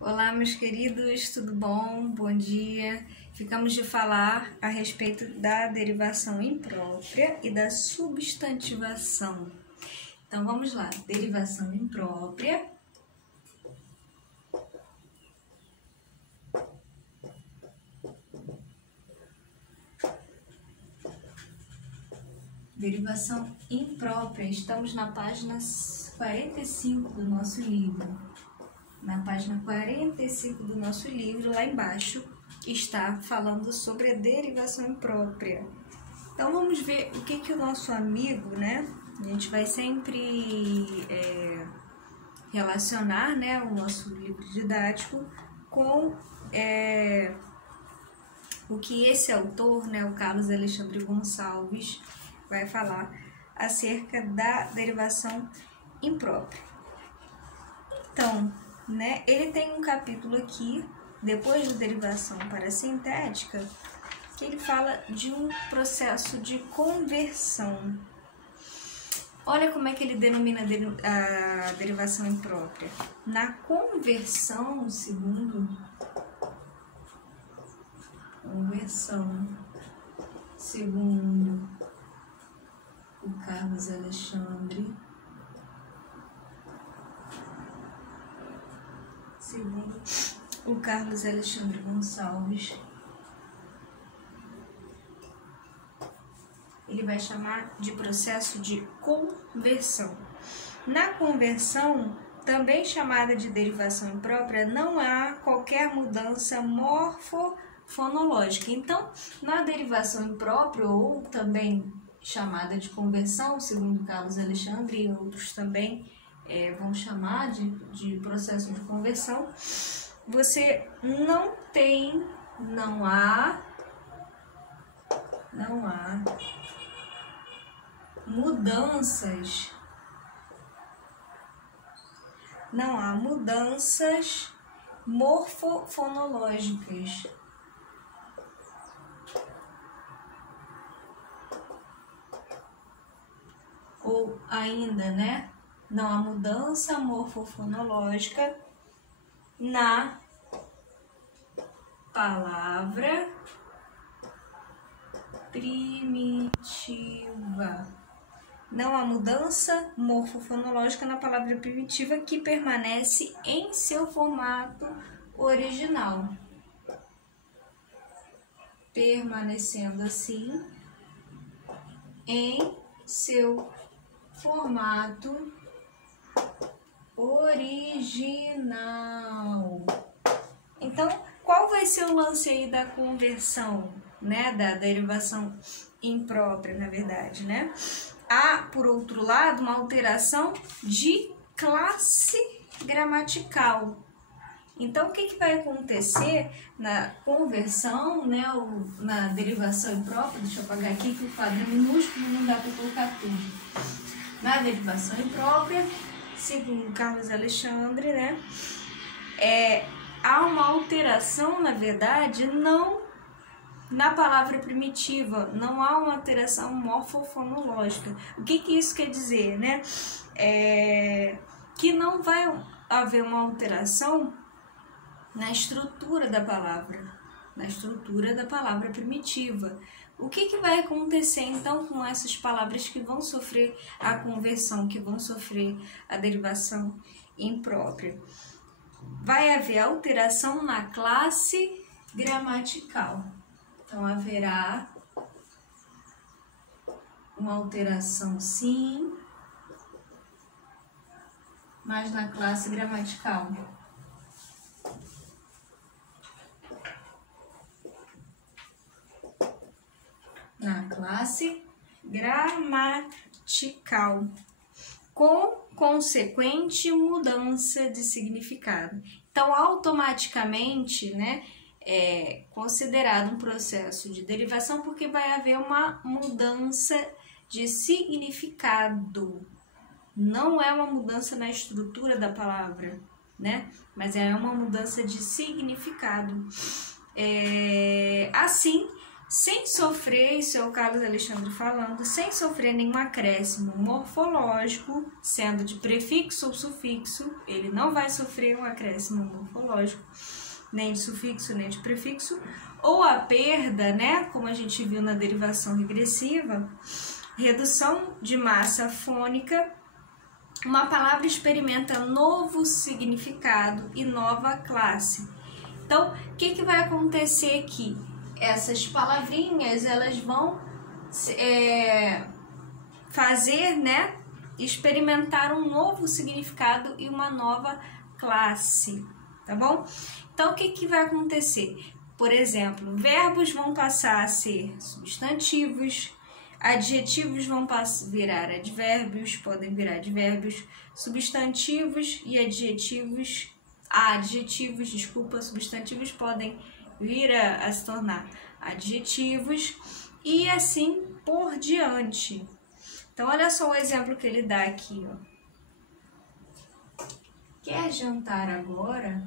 Olá, meus queridos, tudo bom? Bom dia. Ficamos de falar a respeito da derivação imprópria e da substantivação. Então, vamos lá. Derivação imprópria. Derivação imprópria. Estamos na página 45 do nosso livro. Na página 45 do nosso livro, lá embaixo, está falando sobre a derivação imprópria. Então, vamos ver o que o nosso amigo, né? A gente vai sempre relacionar, né, o nosso livro didático com o que esse autor, né, o Carlos Alexandre Gonçalves, vai falar acerca da derivação imprópria. Então, né, ele tem um capítulo aqui, depois da derivação parasintética, que ele fala de um processo de conversão. Olha como é que ele denomina a derivação imprópria. Na conversão, segundo o Carlos Alexandre, Gonçalves, ele vai chamar de processo de conversão. Na conversão, também chamada de derivação imprópria, não há qualquer mudança morfofonológica. Então, na derivação imprópria, ou também chamada de conversão, segundo Carlos Alexandre e outros também vão chamar de processo de conversão, você não há mudanças morfofonológicas. Ou ainda, né? Não há mudança morfofonológica na palavra primitiva. Não há mudança morfofonológica na palavra primitiva que permanece em seu formato original. Permanecendo assim em seu formato original. Então, qual vai ser o lance aí da conversão, né, da derivação imprópria, na verdade, né? Há, por outro lado, uma alteração de classe gramatical. Então, o que vai acontecer na conversão, né, ou na derivação imprópria? Deixa eu apagar aqui que o quadro é minúsculo, não dá para colocar tudo. Na derivação imprópria, segundo Carlos Alexandre, né, há uma alteração, na verdade, não na palavra primitiva, não há uma alteração morfofonológica. O que isso quer dizer, né? Que não vai haver uma alteração na estrutura da palavra primitiva. O que vai acontecer então com essas palavras que vão sofrer a conversão, que vão sofrer a derivação imprópria? Vai haver alteração na classe gramatical. Então, haverá uma alteração, sim, mas na classe gramatical. Na classe gramatical, com consequente mudança de significado. Então, automaticamente, né, é considerado um processo de derivação porque vai haver uma mudança de significado. Não é uma mudança na estrutura da palavra, né, mas é uma mudança de significado. Assim, sem sofrer, isso é o Carlos Alexandre falando, sem sofrer nenhum acréscimo morfológico, sendo de prefixo ou sufixo, ele não vai sofrer um acréscimo morfológico, nem de sufixo, nem de prefixo, ou a perda, né, como a gente viu na derivação regressiva, redução de massa fônica, uma palavra experimenta novo significado e nova classe. Então, o que vai acontecer aqui? Essas palavrinhas, elas vão fazer, né, experimentar um novo significado e uma nova classe, tá bom? Então, o que vai acontecer? Por exemplo, verbos vão passar a ser substantivos, adjetivos vão virar advérbios, podem virar advérbios, substantivos e substantivos podem vir a se tornar adjetivos e assim por diante. Então, olha só o exemplo que ele dá aqui, ó. Quer jantar agora?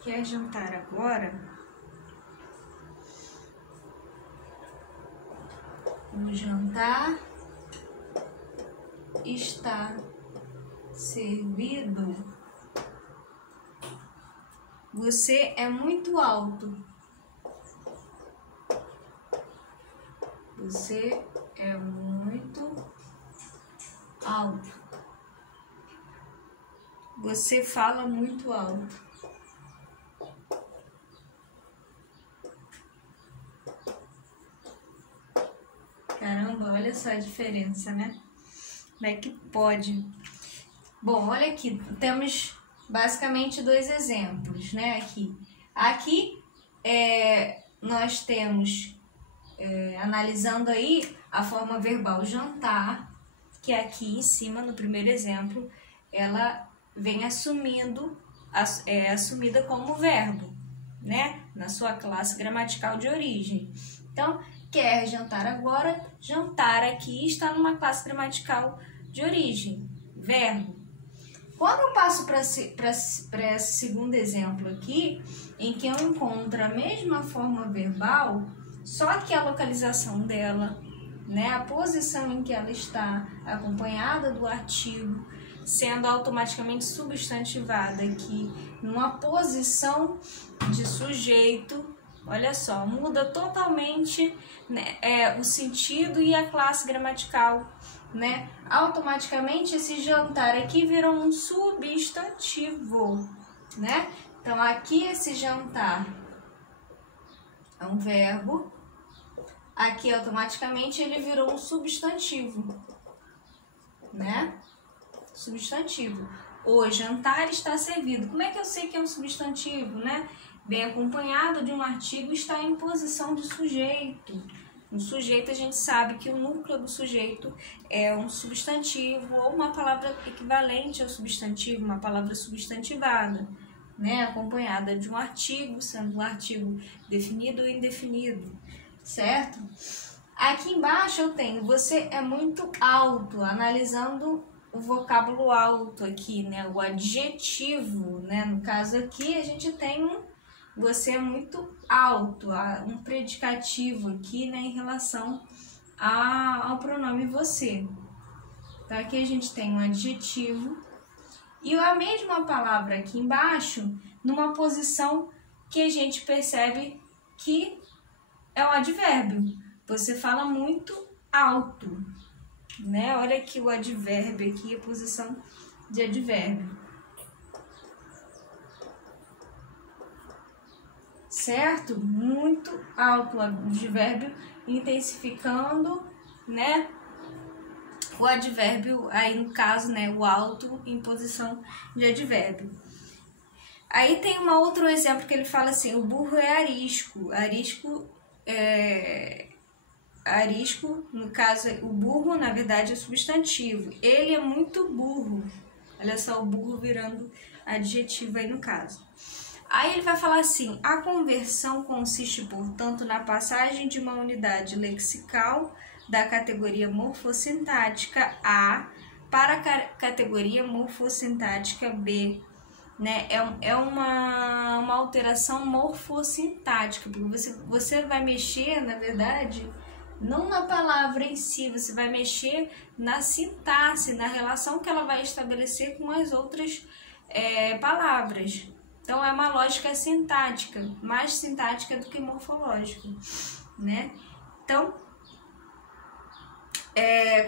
Quer jantar agora? O jantar está servido. Você é muito alto. Você é muito alto. Você fala muito alto. Caramba, olha só a diferença, né? Como é que pode? Bom, olha aqui, temos basicamente dois exemplos, né? Aqui nós temos, analisando aí a forma verbal jantar, que aqui em cima, no primeiro exemplo, ela vem assumida como verbo, né? Na sua classe gramatical de origem. Então, quer jantar agora, jantar aqui está numa classe gramatical de origem, verbo. Quando eu passo para esse segundo exemplo aqui, em que eu encontro a mesma forma verbal, só que a localização dela, né, a posição em que ela está, acompanhada do artigo, sendo automaticamente substantivada aqui, numa posição de sujeito, olha só, muda totalmente, né, o sentido e a classe gramatical, né? Automaticamente esse jantar aqui virou um substantivo, né? Então aqui esse jantar é um verbo, aqui automaticamente ele virou um substantivo, né? Substantivo. O jantar está servido. Como é que eu sei que é um substantivo, né? Bem acompanhado de um artigo, está em posição de sujeito. No sujeito, a gente sabe que o núcleo do sujeito é um substantivo ou uma palavra equivalente ao substantivo, uma palavra substantivada, né? Acompanhada de um artigo, sendo um artigo definido ou indefinido, certo? Aqui embaixo eu tenho você é muito alto, analisando o vocábulo alto aqui, né? O adjetivo, né? No caso aqui, a gente tem você é muito alto, um predicativo aqui, né, em relação ao pronome você. Então, aqui a gente tem um adjetivo e a mesma palavra aqui embaixo, numa posição que a gente percebe que é um advérbio. Você fala muito alto, né? Olha aqui o advérbio aqui, a posição de advérbio. Certo? Muito alto, o advérbio intensificando, né? O advérbio, aí no caso, né? O alto em posição de advérbio. Aí tem um outro exemplo que ele fala assim, o burro é arisco. Arisco, no caso, o burro, na verdade, é substantivo. Ele é muito burro. Olha só, o burro virando adjetivo aí no caso. Aí ele vai falar assim, a conversão consiste, portanto, na passagem de uma unidade lexical da categoria morfossintática A para a categoria morfossintática B, né? É uma alteração morfossintática, porque você vai mexer, na verdade, não na palavra em si, você vai mexer na sintaxe, na relação que ela vai estabelecer com as outras palavras. Então, é uma lógica sintática, mais sintática do que morfológica, né? Então,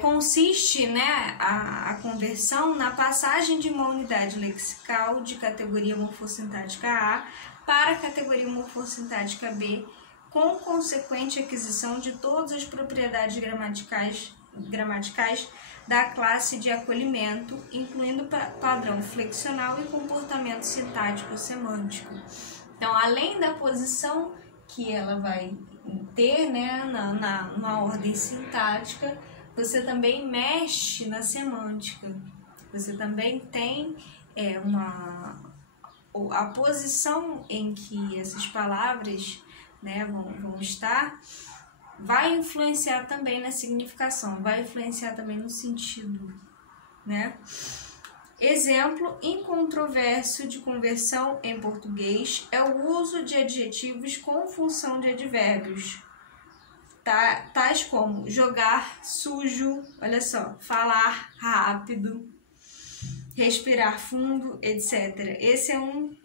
consiste, né, a conversão na passagem de uma unidade lexical de categoria morfossintática A para a categoria morfossintática B, com consequente aquisição de todas as propriedades gramaticais da classe de acolhimento, incluindo padrão flexional e comportamento sintático semântico. Então, além da posição que ela vai ter, né, na ordem sintática, você também mexe na semântica. Você também tem a posição em que essas palavras, né, vão estar, vai influenciar também na significação, vai influenciar também no sentido, né? Exemplo incontroverso de conversão em português é o uso de adjetivos com função de advérbios, tais como jogar sujo, olha só, falar rápido, respirar fundo, etc. Esse é um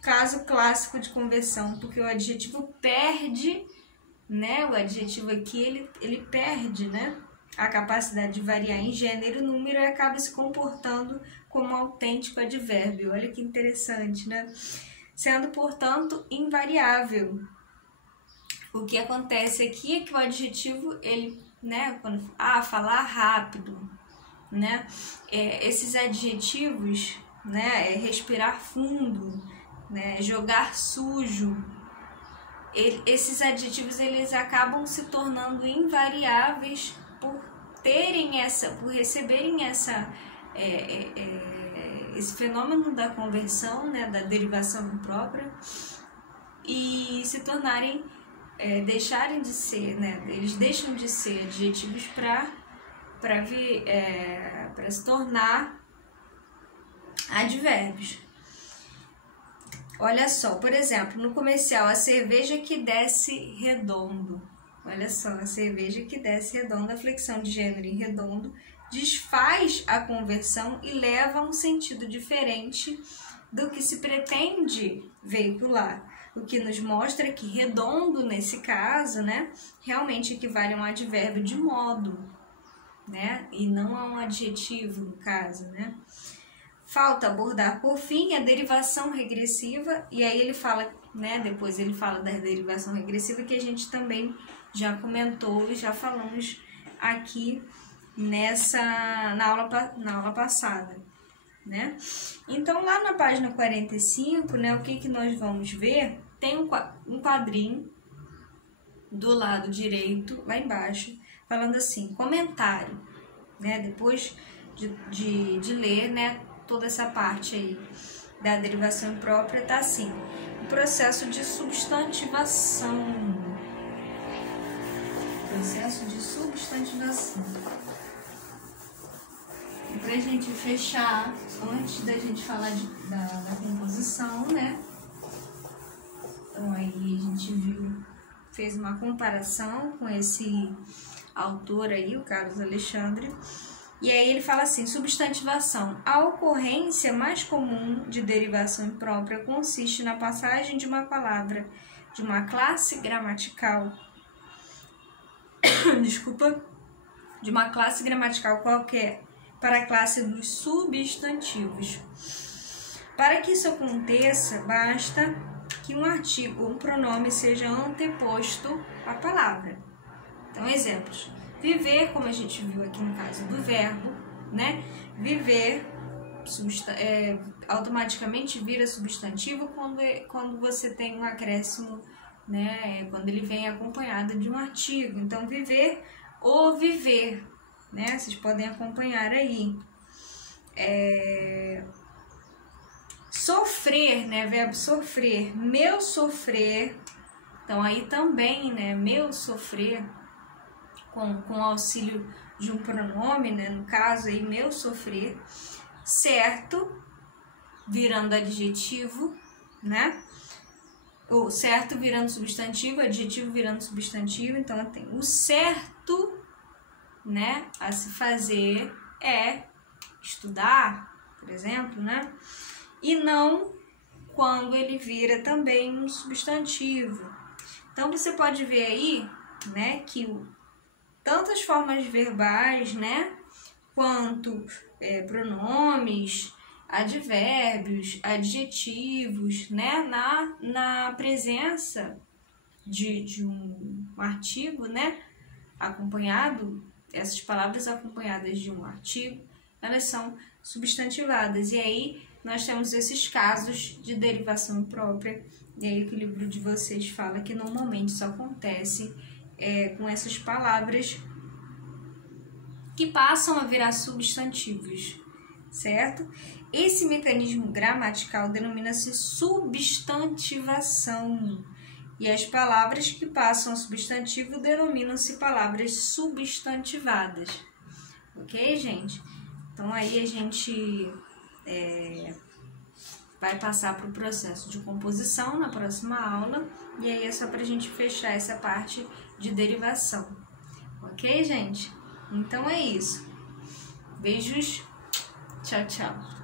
caso clássico de conversão, porque o adjetivo perde, né? O adjetivo aqui, ele perde, né, a capacidade de variar em gênero e número e acaba se comportando como autêntico advérbio. Olha que interessante, né? Sendo, portanto, invariável. O que acontece aqui é que o adjetivo, ele, né, quando falar rápido, né, esses adjetivos, né, respirar fundo, né, jogar sujo, esses adjetivos, eles acabam se tornando invariáveis por receberem esse fenômeno da conversão, né, da derivação imprópria, e se tornarem, deixarem de ser, né, eles deixam de ser adjetivos para se tornar advérbios. Olha só, por exemplo, no comercial, a cerveja que desce redondo. Olha só, a cerveja que desce redondo, a flexão de gênero em redondo desfaz a conversão e leva a um sentido diferente do que se pretende veicular. O que nos mostra que redondo, nesse caso, né, realmente equivale a um advérbio de modo, né, e não a um adjetivo, no caso, né. Falta abordar, por fim, a derivação regressiva, e aí ele fala, né, depois ele fala da derivação regressiva, que a gente também já comentou e já falamos aqui na aula passada, né? Então, lá na página 45, né, o que nós vamos ver? Tem um quadrinho do lado direito, lá embaixo, falando assim, comentário, né, depois de ler, né, toda essa parte aí da derivação imprópria, tá assim, o processo de substantivação. Processo de substantivação. E pra gente fechar, antes da gente falar da composição, né? Então aí a gente fez uma comparação com esse autor aí, o Carlos Alexandre. E aí ele fala assim, substantivação. A ocorrência mais comum de derivação imprópria consiste na passagem de uma palavra de uma classe gramatical, de uma classe gramatical qualquer para a classe dos substantivos. Para que isso aconteça, basta que um artigo ou um pronome seja anteposto à palavra. Então, exemplos. Viver, como a gente viu aqui no caso do verbo, né? Viver automaticamente vira substantivo quando você tem um acréscimo, né? Quando ele vem acompanhado de um artigo. Então, viver ou viver, né? Vocês podem acompanhar aí. Sofrer, né? Verbo sofrer. Meu sofrer. Então, aí também, né? Meu sofrer. Com auxílio de um pronome, né? No caso aí, meu sofrer, certo, virando adjetivo, né? O certo virando substantivo, adjetivo virando substantivo. Então, tem o certo, né, a se fazer é estudar, por exemplo, né? E não quando ele vira também um substantivo. Então, você pode ver aí, né, que tantas formas verbais, né, quanto pronomes, advérbios, adjetivos, né, na presença de um artigo, né, acompanhado, essas palavras acompanhadas de um artigo, elas são substantivadas. E aí nós temos esses casos de derivação imprópria, e aí que o livro de vocês fala que normalmente isso acontece com essas palavras que passam a virar substantivos, certo? Esse mecanismo gramatical denomina-se substantivação. E as palavras que passam a substantivo denominam-se palavras substantivadas. Ok, gente? Então, aí a gente vai passar para o processo de composição na próxima aula. E aí é só para a gente fechar essa parte de derivação. Ok, gente? Então é isso. Beijos. Tchau, tchau.